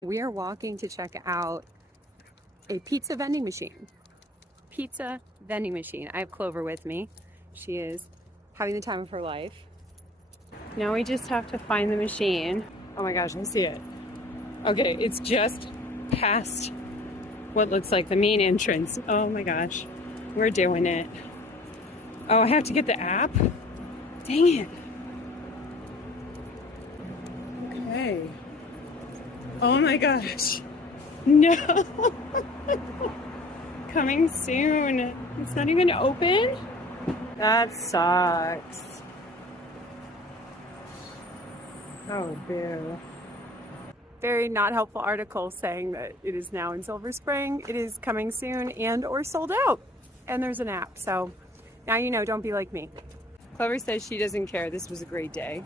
We are walking to check out a pizza vending machine. Pizza vending machine. I have Clover with me. She is having the time of her life. Now we just have to find the machine. Oh my gosh, I see it. Okay, it's just past what looks like the main entrance. Oh my gosh, we're doing it. Oh, I have to get the app? Dang it. Okay. Oh my gosh. No. Coming soon. It's not even open? That sucks. Oh, boo. Very not helpful article saying that it is now in Silver Spring. It is coming soon and or sold out. And there's an app. So now you know, don't be like me. Clover says she doesn't care. This was a great day.